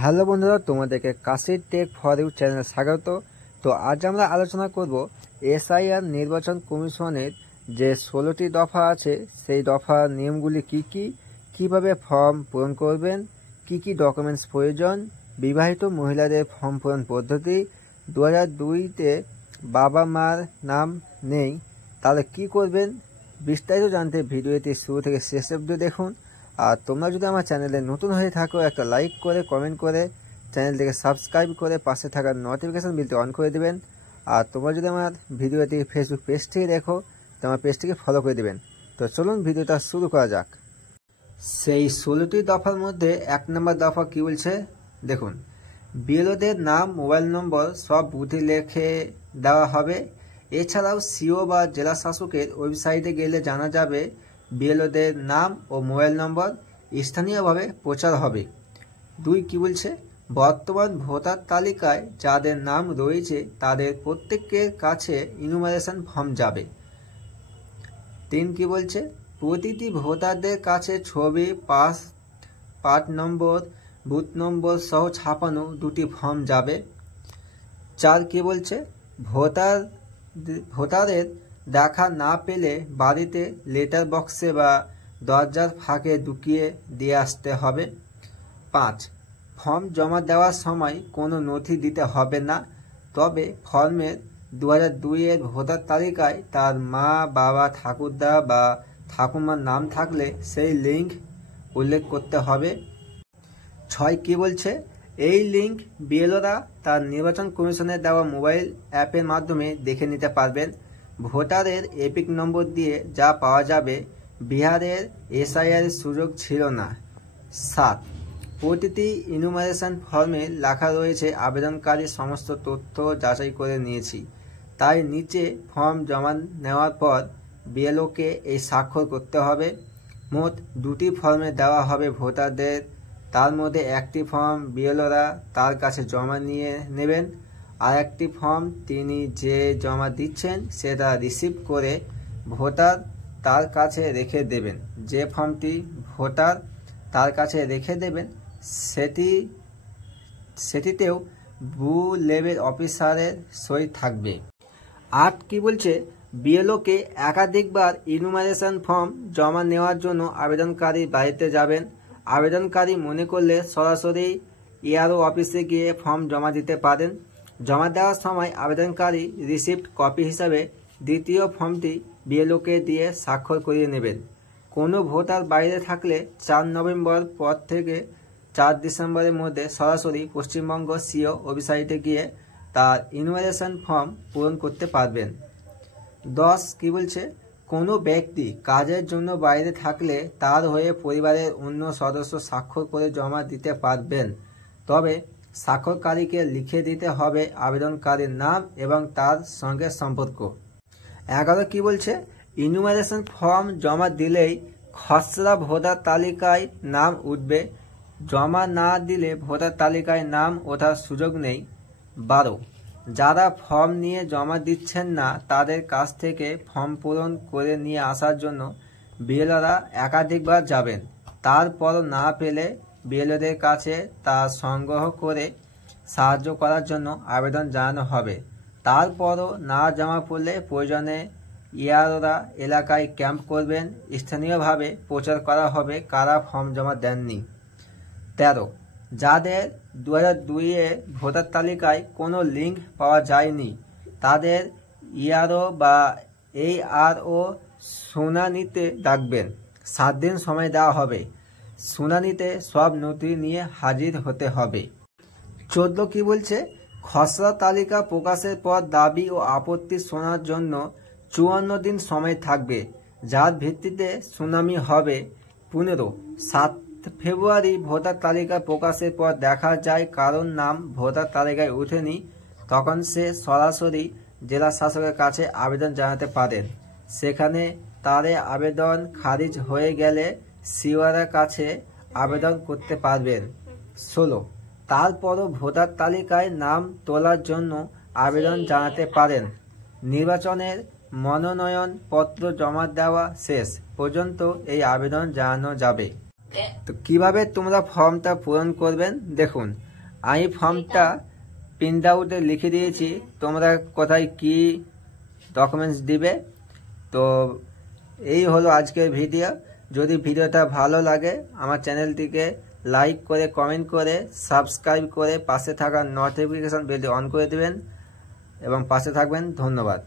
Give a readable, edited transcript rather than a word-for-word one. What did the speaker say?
Hello বন্ধুরা, তোমাদেরকে কাশির টেক ফর ইউ চ্যানেলে স্বাগত। তো আজ আমরা আলোচনা করব এসআইআর নির্বাচন কমিশনের যে 16টি দফা আছে সেই দফার নিয়মগুলি কি, কিভাবে ফর্ম পূরণ করবেন, কি ডকুমেন্টস প্রয়োজন, বিবাহিত মহিলাদের ফর্ম পূরণ পদ্ধতি, 2002-তে বাবা মার নাম নেই তাহলে কি করবেন, বিস্তারিত জানতে ভিডিওটি শুরু থেকে শেষ অবধি দেখুন। আর তোমরা যদি আমার চ্যানেলে নতুন হয়ে থাকো একটা লাইক করে কমেন্ট করে চ্যানেলটিকে সাবস্ক্রাইব করে পাশে থাকা নোটিফিকেশন বিলটি অন করে দিবেন। আর তোমরা যদি আমার ভিডিওটি ফেসবুক পেজ থেকে দেখো তো আমার পেজটিকে ফলো করে দিবেন। তো চলুন ভিডিওটা শুরু করা যাক। সেই 16টি দফার মধ্যে 1 নম্বর দফা কি বলছে দেখুন, বিএলওদের নাম মোবাইল নম্বর সব বুথে লিখে দেওয়া হবে। এছাড়াও সিও বা জেলা শাসকের ওয়েবসাইটে গেলে জানা যাবে বিএলওদের নাম ও মোবাইল নম্বর স্থানীয়ভাবে প্রচার হবে। 2 কি বলছে, বর্তমান ভোটার তালিকায় যাদের নাম রয়েছে তাদের প্রত্যেকের কাছে ইনুমারেশন ফর্ম যাবে। 3 কি বলছে, প্রতিটি ভোটারদের কাছে ছবি, পাস নম্বর, বুথ নম্বর সহ ছাপানো 2টি ফর্ম যাবে। 4 কি বলছে, ভোটারের দেখা না পেলে বাড়িতে লেটার বক্সে বা দরজার ফাঁকে ঢুকিয়ে দিয়ে আসতে হবে। 5 ফর্ম জমা দেওয়ার সময় কোনো নথি দিতে হবে না, তবে ফর্মের 2002-এর ভোটার তালিকায় তার মা, বাবা, ঠাকুরদা বা ঠাকুমার নাম থাকলে সেই লিঙ্ক উল্লেখ করতে হবে। 6 কি বলছে, এই লিঙ্ক বিএলওরা তার নির্বাচন কমিশনের দেওয়া মোবাইল অ্যাপের মাধ্যমে দেখে নিতে পারবেন। ভোটারের এপিক নম্বর দিয়ে যা পাওয়া যাবে, বিহারের এসআইআর সুযোগ ছিল না। 7 প্রতিটি ইনুমারেশন ফর্মে লেখা রয়েছে আবেদনকারী সমস্ত তথ্য যাচাই করে নিয়েছি, তাই নিচে ফর্ম জমা নেওয়ার পর বিএলওকে এই স্বাক্ষর করতে হবে। মোট 2টি ফর্মে দেওয়া হবে ভোটারদের, তার মধ্যে একটি ফর্ম বিএলওরা তার কাছে জমা নিয়ে নেবেন, আর একটি ফর্ম তিনি যে জমা দিচ্ছেন সেটা রিসিভ করে ভোটার তার কাছে রেখে দেবেন। যে ফর্মটি ভোটার তার কাছে রেখে দেবেন সেটিতেও বুথ লেভেল অফিসারের সই থাকবে। 8 কি বলছে, বিএলওকে একাধিকবার ইনুমারেশন ফর্ম জমা নেওয়ার জন্য আবেদনকারী বাড়িতে যাবেন। আবেদনকারী মনে করলে সরাসরি ইআরও অফিসে গিয়ে ফর্ম জমা দিতে পারেন। জমা দেওয়ার সময় আবেদনকারী রিসিপ্ট কপি হিসাবে দ্বিতীয় ফর্মটি বিএলওকে দিয়ে স্বাক্ষর করিয়ে নেবেন। কোনো ভোটার বাইরে থাকলে 4 নভেম্বর পর থেকে 4 ডিসেম্বরের মধ্যে সরাসরি পশ্চিমবঙ্গ সিও ওয়েবসাইটে গিয়ে তার ইনুমারেশন ফর্ম পূরণ করতে পারবেন। 10 কি বলছে, কোনো ব্যক্তি কাজের জন্য বাইরে থাকলে তার হয়ে পরিবারের অন্য সদস্য স্বাক্ষর করে জমা দিতে পারবেন, তবে স্বাক্ষরকারীকে লিখে দিতে হবে আবেদনকারীর নাম এবং তার সঙ্গে সম্পর্ক। 11 কি বলছে, ইনুমারেশন ফর্ম জমা দিলেই খসড়া ভোটার তালিকায় নাম উঠবে, জমা না দিলে ভোটার তালিকায় নাম ওঠার সুযোগ নেই। 12 যারা ফর্ম নিয়ে জমা দিচ্ছেন না তাদের কাছ থেকে ফর্ম পূরণ করে নিয়ে আসার জন্য বিএলওরা একাধিকবার যাবেন, তারপরও না পেলে বিএলওদের কাছে তা সংগ্রহ করে সাহায্য করার জন্য আবেদন জানানো হবে। তারপরও না জমা পড়লে প্রয়োজনে ইআরওরা এলাকায় ক্যাম্প করবেন, স্থানীয়ভাবে প্রচার করা হবে কারা ফর্ম জমা দেননি। 13 যাদের 2002-এ ভোটার তালিকায় কোনো লিঙ্ক পাওয়া যায়নি তাদের ইআরও বা এইআরও শুনানিতে ডাকবেন। 7 দিন সময় দেওয়া হবে, শুনানিতে সব নথি নিয়ে হাজির হতে হবে। 14 কি বলছে, খসড়া তালিকা প্রকাশের পর দাবি ও আপত্তি শোনার জন্য 54 দিন সময় থাকবে, যার ভিত্তিতে শুনানি হবে। 15 7 ফেব্রুয়ারি ভোটার তালিকা প্রকাশের পর দেখা যায় কারোর নাম ভোটার তালিকায় ওঠেনি, তখন সে সরাসরি জেলা শাসকের কাছে আবেদন জানাতে পারেন। সেখানে তার আবেদন খারিজ হয়ে গেলে সিওর কাছে আবেদন করতে পারবেন। 16 তারপরও ভোটার তালিকায় নাম তোলার জন্য আবেদন জানাতে পারেন। নির্বাচনের মনোনয়ন পত্র জমা দেওয়া শেষ পর্যন্ত এই আবেদন জানানো যাবে। তো কিভাবে তোমরা ফর্মটা পূরণ করবেন দেখুন, আমি ফর্মটা প্রিন্ট আউটে লিখে দিয়েছি, তোমরা কোথায় কি ডকুমেন্টস দিবে। তো এই হলো আজকের ভিডিও। যদি ভিডিওটা ভালো লাগে আমার চ্যানেলটিকে লাইক করে, কমেন্ট করে, সাবস্ক্রাইব করে পাশে থাকা নোটিফিকেশন বেলটি অন করে দেবেন এবং পাশে থাকবেন। ধন্যবাদ।